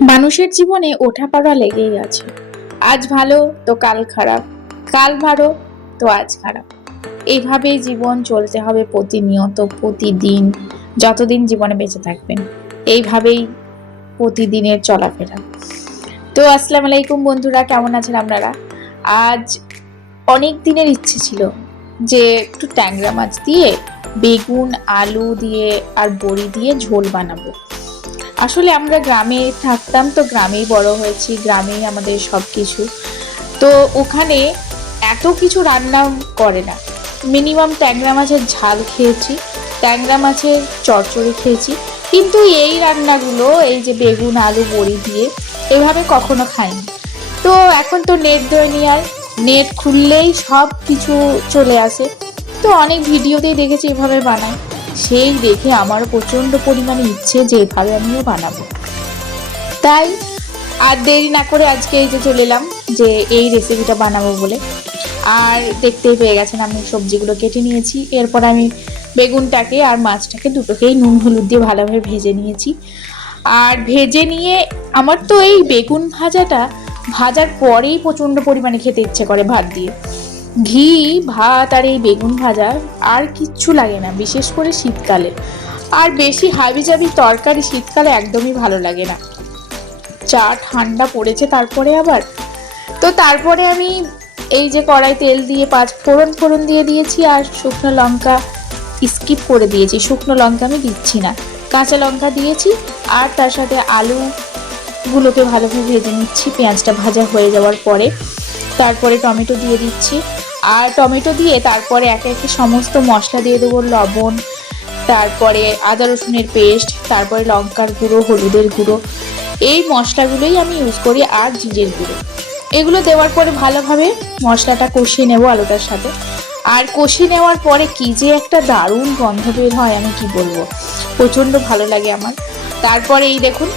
মানুষের জীবনে ওঠাপড়া লেগেই আছে। আজ ভালো তো কাল খারাপ, কাল ভালো তো আজ খারাপ। এইভাবেই জীবন চলতে হবে প্রতিনিয়ত, প্রতিদিন, যতদিন জীবনে বেঁচে থাকবেন। এইভাবেই প্রতিদিনের চলাফেরা। তো আসসালামু আলাইকুম বন্ধুরা, কেমন আছেন আপনারা? আজ অনেক দিনের ইচ্ছে ছিল যে একটু ট্যাংরা মাছ দিয়ে বেগুন আলু দিয়ে আর বড়ি দিয়ে ঝোল বানাবো। আসলে আমরা গ্রামে থাকতাম, তো গ্রামেই বড় হয়েছি, গ্রামেই আমাদের সবকিছু। তো ওখানে এত কিছু রান্না করে না। মিনিমাম ট্যাংরা মাছের ঝাল খেয়েছি, ট্যাংরা মাছের চচ্চড়ি খেয়েছি, কিন্তু এই রান্নাগুলো, এই যে বেগুন আলু বড়ি দিয়ে, এভাবে কখনো খাইনি। তো এখন তো নেট দুনিয়ায়, নেট খুললেই সব কিছু চলে আসে। তো অনেক ভিডিওতেই দেখেছি এভাবে বানায়, সেই দেখে আমারও প্রচন্ড পরিমাণে ইচ্ছে যে এভাবে আমিও বানাবো। তাই আর দেরি না করে আজকে এই যে চলে এলাম যে এই রেসিপিটা বানাবো বলে। আর দেখতেই পেয়ে গেছেন আমি সবজিগুলো কেটে নিয়েছি। এরপর আমি বেগুনটাকে আর মাছটাকে দুটোকেই নুন হলুদ দিয়ে ভালোভাবে ভেজে নিয়েছি। আর ভেজে নিয়ে আমার তো এই বেগুন ভাজাটা ভাজার পরেই প্রচন্ড পরিমাণে খেতে ইচ্ছে করে ভাত দিয়ে। ঘি, ভাত আর এই বেগুন ভাজা আর কিচ্ছু লাগে না, বিশেষ করে শীতকালে। আর বেশি হাবিজাবি তরকারি শীতকালে একদমই ভালো লাগে না। চা ঠান্ডা পড়েছে তারপরে আবার। তো তারপরে আমি এই যে কড়াই তেল দিয়ে 5 ফোড়ন দিয়ে দিয়েছি, আর শুকনো লঙ্কা স্কিপ করে দিয়েছি, শুকনো লঙ্কা আমি দিচ্ছি না, কাঁচা লঙ্কা দিয়েছি। আর তার সাথে আলুগুলোকে ভালোভাবে ভেজে নিচ্ছি। পেঁয়াজটা ভাজা হয়ে যাওয়ার পরে তারপরে টমেটো দিয়ে দিচ্ছি। আর টমেটো দিয়ে তারপরে একে একে সমস্ত মশলা দিয়ে দেবো, লবণ, তারপরে আদা রসুনের পেস্ট, তারপরে লঙ্কার গুঁড়ো, হলুদের গুঁড়ো, এই মশলাগুলোই আমি ইউজ করি, আর জিরের গুঁড়ো। এগুলো দেওয়ার পরে ভালোভাবে মশলাটা কষিয়ে নেব আলুটার সাথে। আর কষিয়ে নেওয়ার পরে কি যে একটা দারুণ গন্ধ বের হয়, আমি কি বলবো, প্রচণ্ড ভালো লাগে আমার। তারপরে এই দেখুন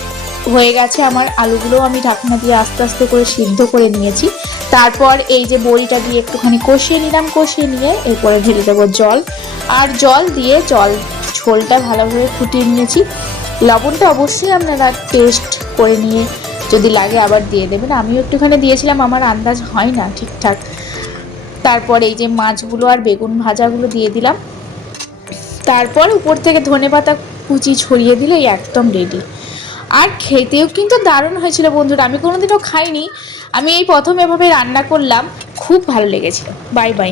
হয়ে গেছে আমার আলুগুলো, আমি ঢাকনা দিয়ে আস্তে আস্তে করে সিদ্ধ করে নিয়েছি। তারপর এই যে বড়িটা দিয়ে একটুখানি কষিয়ে নিলাম, কষিয়ে নিয়ে এরপরে ঢেলে দেবো জল। আর জল দিয়ে ঝোলটা ভালোভাবে ফুটিয়ে নিয়েছি। লবণটা অবশ্যই আপনারা টেস্ট করে নিয়ে যদি লাগে আবার দিয়ে দেবেন। আমিও একটুখানি দিয়েছিলাম, আমার আন্দাজ হয় না ঠিকঠাক। তারপর এই যে মাছগুলো আর বেগুন ভাজাগুলো দিয়ে দিলাম। তারপর উপর থেকে ধনেপাতা কুচি ছড়িয়ে দিলেই একদম রেডি। আর খেতেও কিন্তু দারুণ হয়েছিল বন্ধুরা, আমি কোনোদিনও খাইনি, আমি এই প্রথম এভাবে রান্না করলাম, খুব ভালো লেগেছিল। Bye bye.